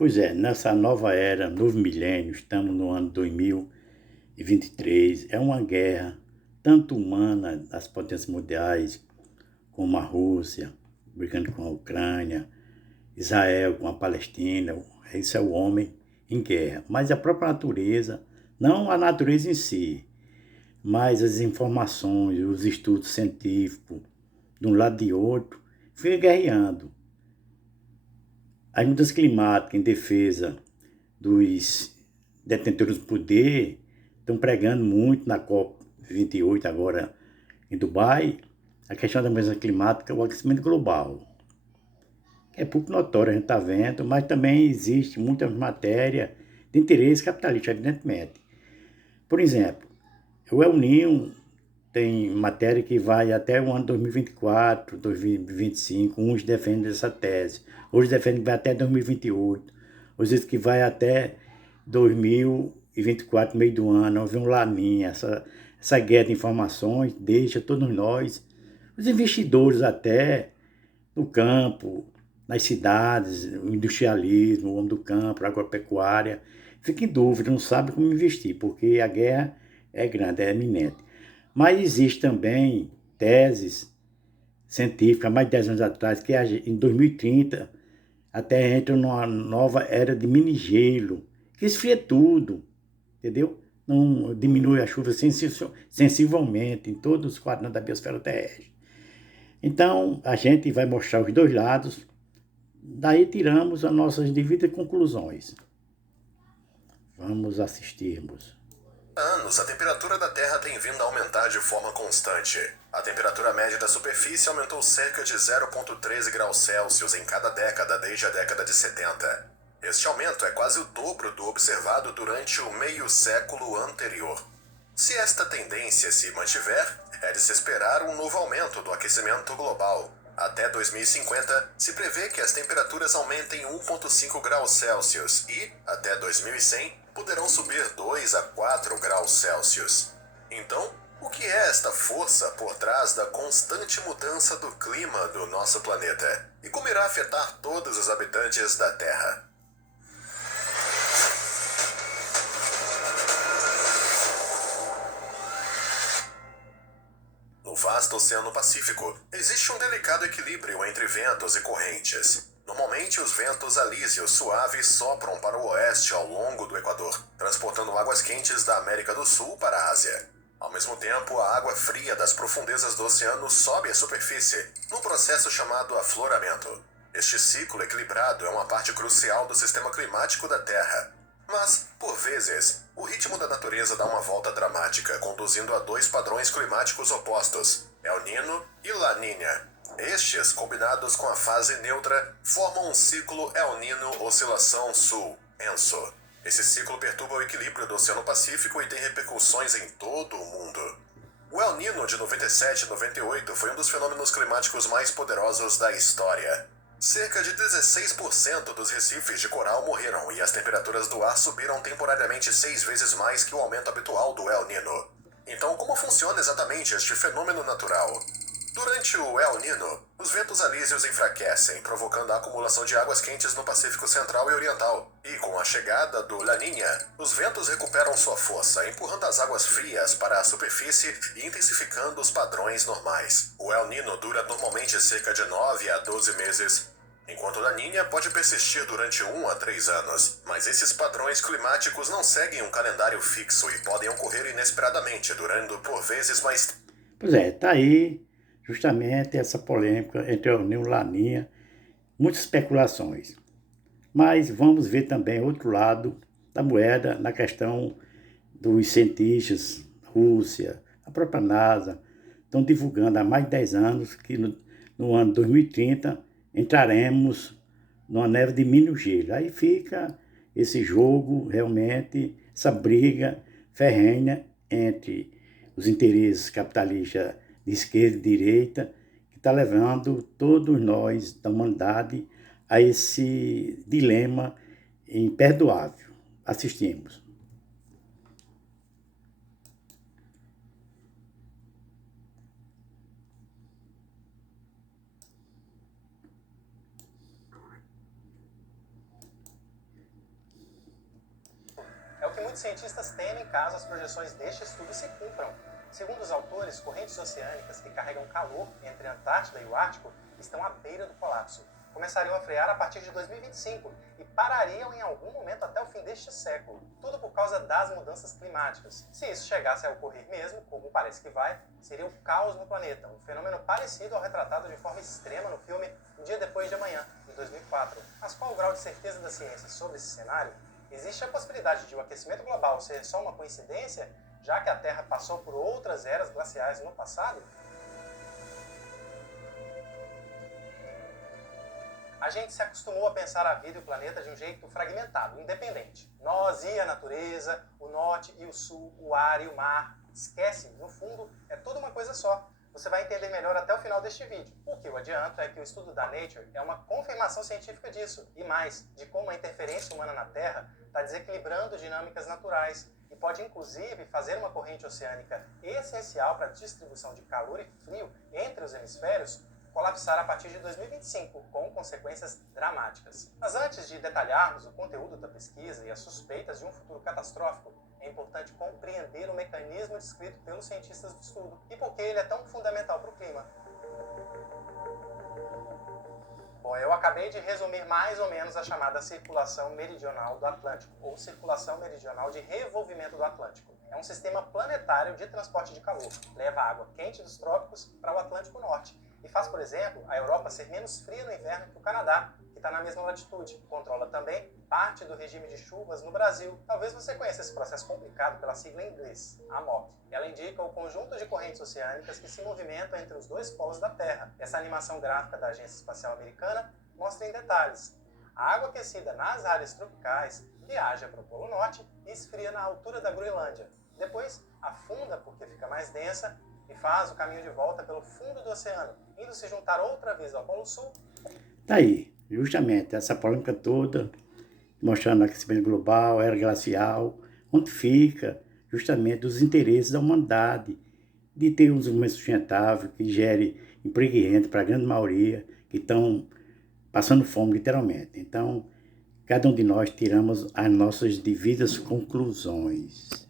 Pois é, nessa nova era, novo milênio, estamos no ano 2023, é uma guerra tanto humana das potências mundiais, como a Rússia, brigando com a Ucrânia, Israel com a Palestina, isso é o homem em guerra. Mas a própria natureza, não a natureza em si, mas as informações, os estudos científicos, de um lado e de outro, fica guerreando. As mudanças climáticas em defesa dos detentores do poder estão pregando muito na COP28 agora em Dubai, a questão da mudança climática, o aquecimento global. É pouco notório, a gente está vendo, mas também existe muita matéria de interesse capitalista, evidentemente. Por exemplo, o El Niño tem matéria que vai até o ano 2024, 2025, uns defendem essa tese, outros defendem que vai até 2028, outros dizem que vai até 2024, meio do ano, houve um laninha, essa guerra de informações deixa todos nós, os investidores até, no campo, nas cidades, o industrialismo, o homem do campo, a agropecuária, fica em dúvida, não sabe como investir, porque a guerra é grande, é eminente. Mas existe também teses científicas, há mais de 10 anos atrás, que em 2030 a Terra entra numa nova era de mini-gelo, que esfria tudo, entendeu? Não diminui a chuva sensivelmente em todos os quadrantes da biosfera terrestre. Então, a gente vai mostrar os dois lados, daí tiramos as nossas devidas conclusões. Vamos assistirmos. Há anos, a temperatura da Terra tem vindo a aumentar de forma constante. A temperatura média da superfície aumentou cerca de 0,13 graus Celsius em cada década desde a década de 70. Este aumento é quase o dobro do observado durante o meio século anterior. Se esta tendência se mantiver, é de se esperar um novo aumento do aquecimento global. Até 2050, se prevê que as temperaturas aumentem 1,5 graus Celsius e, até 2100, poderão subir 2 a 4 graus Celsius. Então, o que é esta força por trás da constante mudança do clima do nosso planeta? E como irá afetar todos os habitantes da Terra? No vasto Oceano Pacífico, existe um delicado equilíbrio entre ventos e correntes. Normalmente, os ventos alísios suaves sopram para o oeste ao longo do Equador, transportando águas quentes da América do Sul para a Ásia. Ao mesmo tempo, a água fria das profundezas do oceano sobe à superfície, num processo chamado afloramento. Este ciclo equilibrado é uma parte crucial do sistema climático da Terra. Mas, por vezes, o ritmo da natureza dá uma volta dramática, conduzindo a dois padrões climáticos opostos, El Niño e La Niña. Estes, combinados com a fase neutra, formam um ciclo El Niño Oscilação Sul, ENSO. Esse ciclo perturba o equilíbrio do Oceano Pacífico e tem repercussões em todo o mundo. O El Niño de 97 e 98 foi um dos fenômenos climáticos mais poderosos da história. Cerca de 16% dos recifes de coral morreram e as temperaturas do ar subiram temporariamente 6 vezes mais que o aumento habitual do El Niño. Então, como funciona exatamente este fenômeno natural? Durante o El Niño, os ventos alísios enfraquecem, provocando a acumulação de águas quentes no Pacífico Central e Oriental. E com a chegada do La Niña, os ventos recuperam sua força, empurrando as águas frias para a superfície e intensificando os padrões normais. O El Niño dura normalmente cerca de 9 a 12 meses, enquanto La Niña pode persistir durante 1 a 3 anos. Mas esses padrões climáticos não seguem um calendário fixo e podem ocorrer inesperadamente, durando por vezes mais... Pois é, está aí justamente essa polêmica entre El Niño e La Niña, muitas especulações. Mas vamos ver também outro lado da moeda na questão dos cientistas, Rússia, a própria NASA, estão divulgando há mais de 10 anos que no ano 2030 entraremos numa neve de mini-gelo. Aí fica esse jogo, realmente, essa briga ferrenha entre os interesses capitalistas de esquerda e direita, que está levando todos nós da humanidade a esse dilema imperdoável. Assistimos. que muitos cientistas temem caso as projeções deste estudo se cumpram. Segundo os autores, correntes oceânicas que carregam calor entre a Antártida e o Ártico estão à beira do colapso. Começariam a frear a partir de 2025 e parariam em algum momento até o fim deste século. Tudo por causa das mudanças climáticas. Se isso chegasse a ocorrer mesmo, como parece que vai, seria o caos no planeta, um fenômeno parecido ao retratado de forma extrema no filme O Dia Depois de Amanhã, de 2004. Mas qual o grau de certeza da ciência sobre esse cenário? Existe a possibilidade de o aquecimento global ser só uma coincidência, já que a Terra passou por outras eras glaciais no passado? A gente se acostumou a pensar a vida e o planeta de um jeito fragmentado, independente. Nós e a natureza, o norte e o sul, o ar e o mar. Esquece, no fundo, é tudo uma coisa só. Você vai entender melhor até o final deste vídeo. O que eu adianto é que o estudo da Nature é uma confirmação científica disso, e mais, de como a interferência humana na Terra está desequilibrando dinâmicas naturais, e pode inclusive fazer uma corrente oceânica essencial para a distribuição de calor e frio entre os hemisférios colapsar a partir de 2025, com consequências dramáticas. Mas antes de detalharmos o conteúdo da pesquisa e as suspeitas de um futuro catastrófico, é importante compreender o mecanismo descrito pelos cientistas do estudo e por que ele é tão fundamental para o clima. Bom, eu acabei de resumir mais ou menos a chamada circulação meridional do Atlântico, ou circulação meridional de revolvimento do Atlântico. É um sistema planetário de transporte de calor. Leva água quente dos trópicos para o Atlântico Norte e faz, por exemplo, a Europa ser menos fria no inverno que o Canadá, que está na mesma latitude. Controla também parte do regime de chuvas no Brasil. Talvez você conheça esse processo complicado pela sigla em inglês, AMOC. Ela indica o conjunto de correntes oceânicas que se movimentam entre os dois polos da Terra. Essa animação gráfica da Agência Espacial Americana mostra em detalhes. A água aquecida nas áreas tropicais viaja para o Polo Norte e esfria na altura da Groenlândia. Depois afunda porque fica mais densa e faz o caminho de volta pelo fundo do oceano, indo se juntar outra vez ao Polo Sul. Tá aí, justamente, essa polêmica toda, mostrando o aquecimento global, era glacial, onde fica justamente os interesses da humanidade, de ter um desenvolvimento sustentável que gere emprego e renda para a grande maioria, que estão passando fome literalmente. Então, cada um de nós tiramos as nossas devidas conclusões.